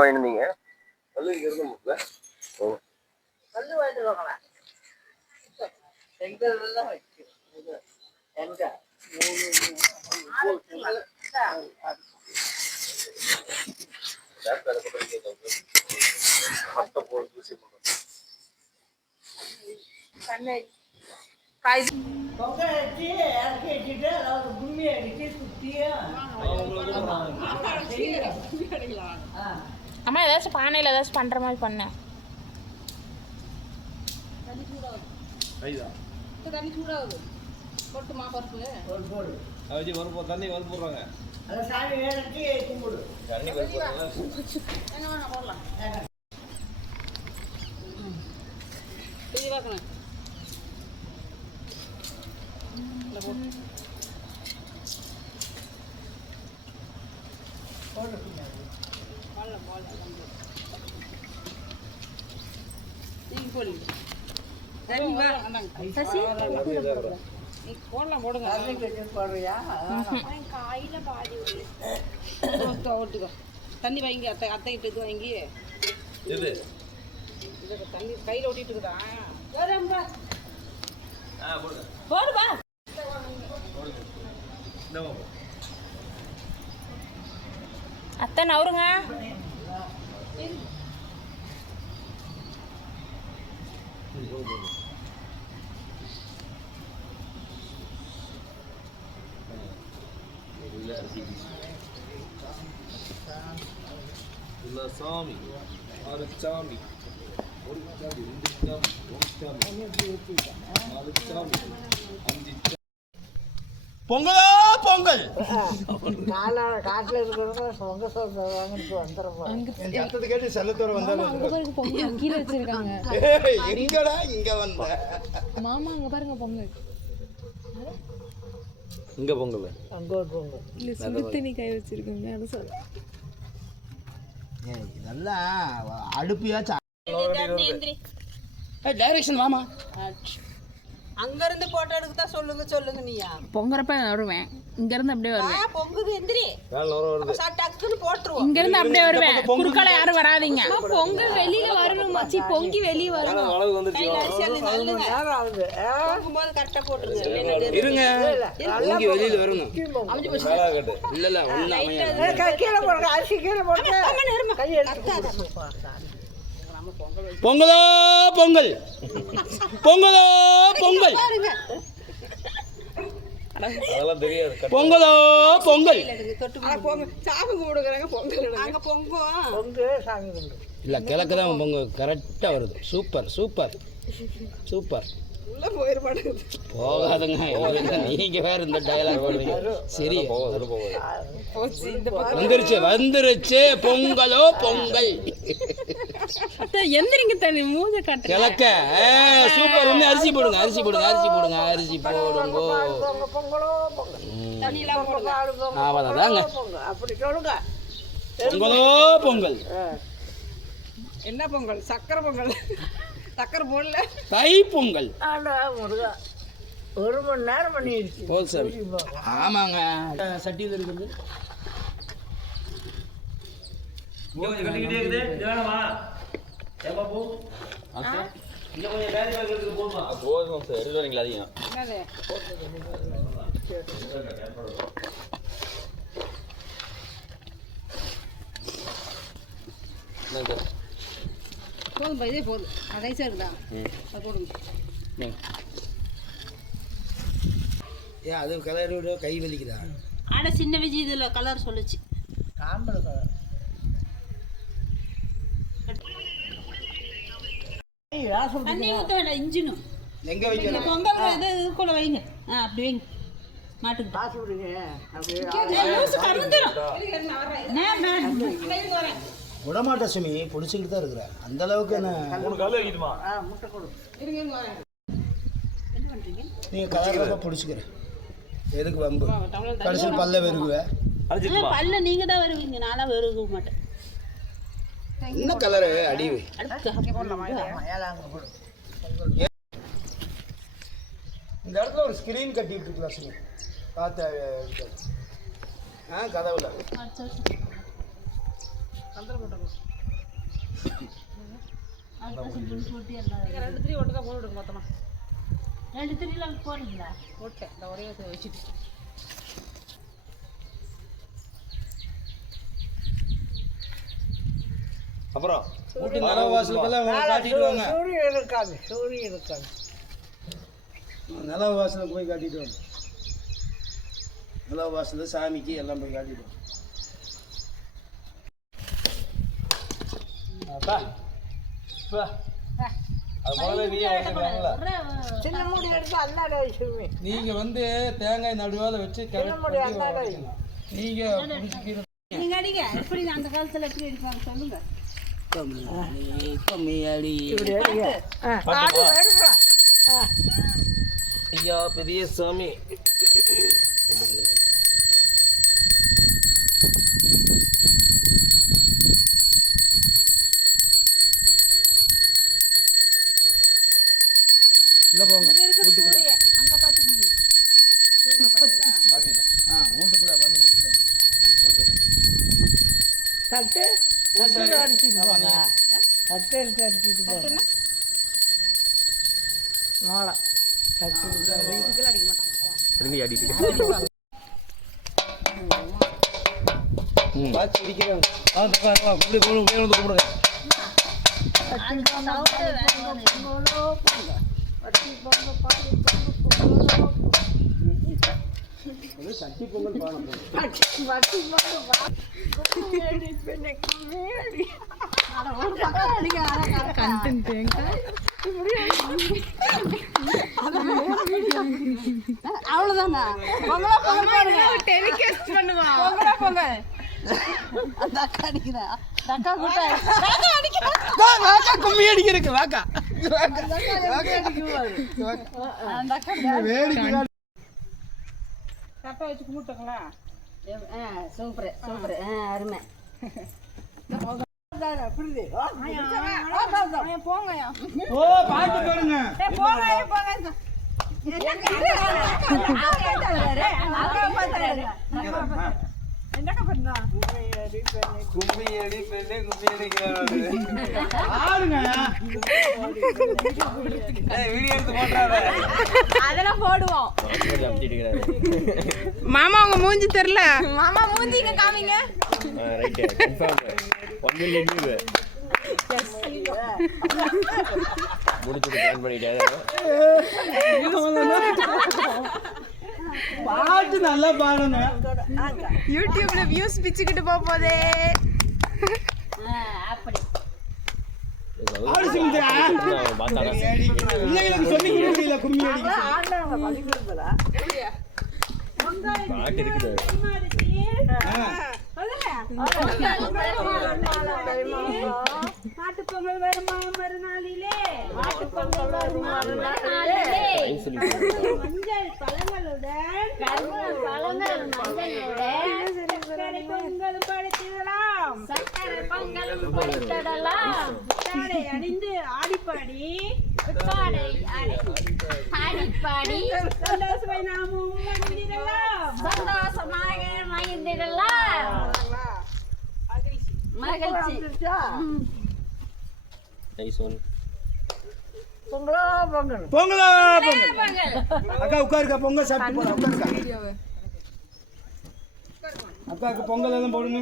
வாங்கிருந்தீங்க அம்மா ஏதாச்சும் பானையில் ஏதாச்சும் பண்ணுற மாதிரி பண்ணேன். தண்ணி சூடாகுது போட்டுமா பருப்பு போடு தண்ணி பருப்பு போடுறாங்க தண்ணி பருப்பு என்ன போடலாம் இது பார்க்கணும் போடலாம் போடுங்க ஓட்டுக்கோ தண்ணி வாங்கி அத்தைகிட்ட இது வாங்கி தண்ணி கையில் ஓட்டிட்டு இருக்குதா போடுவா அத்தை நவருங்க. சாமி ஆறு சாமி ஒரு சாமி ரெண்டு சாமி ஒரு சாமி நாலு சாமி அஞ்சு பொங்கலோ பொங்கல் காட்டில் இருக்கிறவங்க பொங்கல் வந்துடுறோம் கேட்டு செல்லத்தோட வந்தாலும் பொங்கல் கீழே வச்சிருக்காங்க. எங்கடா இங்க வந்த மாமா அங்க பாருங்க பொங்கல். இங்க பொங்கல் அங்கே ஒரு பொங்கல் இல்லை சுடு தண்ணி கை வச்சிருக்காங்க. அது சொல்ல நல்லா அடுப்பியாச்சும் டைரக்ஷன் வாமா அங்கிருந்து போட்டோ எடுக்க தான் சொல்லுங்க நீயா பொங்குறப்ப வருவேன். இங்க இருந்து அப்படியே வருவேன். பொங்குது எந்திரி டக்குன்னு போட்டுருவோம். இங்க இருந்து அப்படியே வருவேன். குறுக்கால யாரும் வராதீங்க. பொங்கல் வெளியில வரணும் மச்சி. பொங்கி வெளிய வரணும். போகும்போது கரெக்டா போட்டுருங்க. இருங்க பொங்கி வெளியில வரணும். இல்ல இல்ல ஒண்ணு அமையா கீழே போடுங்க. அரிசி கீழே போடுங்க. கை எடுத்து பொங்கலோ பொங்கல் பொங்கலோ பொங்கல் அதெல்லாம் தெரியாது. பொங்கலோ பொங்கல் சாமி கும்பிடுறாங்க. பொங்கல் அங்க பொங்கு சாமி கும்பிடு. இல்ல கிழக்கு தான் பொங்கல் கரெக்டா வருது. Super super super. உள்ள போயிர மாட்டேங்குது. போகாதுங்க நீங்க வேற இந்த டயலாக் போடுறீங்க. சரி வந்துருச்சு வந்துருச்சு பொங்கலோ பொங்கல். எந்திரிங்க தண்ணி மூஞ்ச காட்டு. கிழக்க சூப்பர். இன்னும் அரிசி போடுங்க அரிசி போடுங்க அரிசி போடுங்க அரிசி போடுங்க. ஆமாதாங்க அப்படி சொல்லுங்க. பொங்கலோ பொங்கல். என்ன பொங்கல்? சக்கரை பொங்கல். சக்கரை போடல. தை பொங்கல். முருகா ஒரு மணி நேரம் பண்ணிடுச்சு. போல் சார் ஆமாங்க. சட்டியில் இருக்குது கட்டிக்கிட்டே இருக்குது. வேணாமா ஏப்பா போ இங்க கொஞ்சம் வேலை பார்க்கறதுக்கு போடுமா. போதும் சார் எடுத்து வரீங்களா அதிகம். என்னது போதும் இதே போதும். ரைஸாக இருக்குதா அது போடுங்க. ஏன் அது கலர் விட கை வலிக்குதா? ஆட சின்ன விஜய் இதில் கலர் சொல்லுச்சு. காம்பல் கலர் தண்ணி ஊற்ற வேண்டாம். இன்ஜினும் எங்கே வைக்கணும்? பொங்கல் இது கூட வைங்க. அப்படி வைங்க. மாட்டுக்கு காசு விடுங்க. விடமாட்ட சுமி பிடிச்சிக்கிட்டு தான் இருக்கிறேன். அந்த அளவுக்கு என்ன முட்டை கொடு. என்ன பண்ணுறீங்க நீங்கள் கலராக பிடிச்சிக்கிறேன். எதுக்கு வம்பு? கடைசியில் பல்ல வெறுகுவேன். பல்ல நீங்கள் தான் வருவீங்க. நானாக வெறுக மாட்டேன். என்ன கலரு அடி இந்த இடத்துல ஒரு ஸ்க்ரீன் கட்டிட்டு இருக்கலாம் சுமி. காற்று கதவுல ரெண்டு திரி ஒட்டுக்கா போட்டுடுங்க மொத்தமா. ரெண்டு திரிலாம் போடுறீங்களா? போட்டேன் இந்த ஒரே வச்சுட்டு. அப்புறம் வீட்டு நிலவு வாசலுக்கெல்லாம் காட்டிட்டு வாங்க. சூரியன் இருக்காது, சூரியன் இருக்காது. நிலவு வாசலுக்கு போய் காட்டிட்டு வாங்க. நிலவு வாசல் சாமிக்கு எல்லாம் போய் காட்டிட்டு வாங்க. அப்பா அப்பா அது முதல்ல நீயே வாங்கிக்கலாங்களா? சின்ன முடி எடுத்து அந்தாட வச்சுருமே. நீங்க வந்து தேங்காய் நடுவால வச்சு சின்ன முடி அந்தாட நீங்க பிடிச்சிக்கிற நீங்க அடிங்க. எப்படி அந்த காலத்துல எப்படி அடிப்பாங்க சொல்லுங்க. கம்மியாடி இப்படி அடிங்க. அது எடுப்பா. ஐயா பெரிய சாமி. இல்லை போங்க வீட்டுக்குள்ள. அங்க பாத்துக்கோங்க. வீட்டுக்குள்ள பண்ணி வச்சுருக்கேன். தட்டு தட்டு அடிச்சுட்டு போங்க. தட்டு எடுத்து அடிச்சுட்டு போங்க. மோளம் தட்டு இதுக்கெல்லாம் அடிக்க மாட்டாங்க. பார்த்து இடிக்கிறேன். கூப்பிடுங்க. சட்டி பொங்கல் பானம் அவ்வளவுதானா? டெலிகாஸ்ட் பண்ணுவான். பொங்கல் அந்த அக்கா அடிக்கிறா. அக்கா கூட்ட கும்மி அடிக்கிறதுக்கு வாக்கா அந்த அக்கா வேடிக்கை கரெக்டாக வச்சு கும்பிட்டுங்களா? சூப்பர் சூப்பர் அருமை. போங்கயா ஓ பாட்டு பாருங்க. கும்மி அடி பெண்ணே கும்மி அடிக்கிறாங்க. வீடியோ எடுத்து போட்டாங்க. அதெல்லாம் போடுவோம். மாமா உங்க மூஞ்சி தெரியல. மாமா மூஞ்சி இங்க காமிங்க. Right confirm 1 million view. முடிச்சு பிளான் பண்ணிட்டேன். பாட்டு நல்லா பாடுங்க. யூடியூப்ல வியூஸ் பிச்சுக்கிட்டு போதே. அப்படி ஆடு சிமிட்டா இல்லைங்களுக்கு சொன்னீங்க இல்ல கும்மி அடிக்க ஆண்டவங்க பலிக்கிறதுல பாட்டு இருக்குது. மாட்டு பொங்கல் வருமா மறுநாளிலே. மாட்டு பொங்கல் வரும் மறுநாளிலே மஞ்சள் பழங்களுடன் சர்க்கரை பொங்கல் படைத்திடலாம். புத்தாடை அணிந்து ஆடிப்பாடி சந்தோஷமாய் நாமும் மகிழ்ந்திடலாம். மகிழ்ச்சி நைஸ் ஒன். பொங்கலோ பொங்கல் பொங்கலா பொங்கல். அக்கா உட்காருக்கா பொங்கல் சாப்பிட்டு போறா. உட்காருக்கா அக்காவுக்கு பொங்கல் எல்லாம் போடுங்க.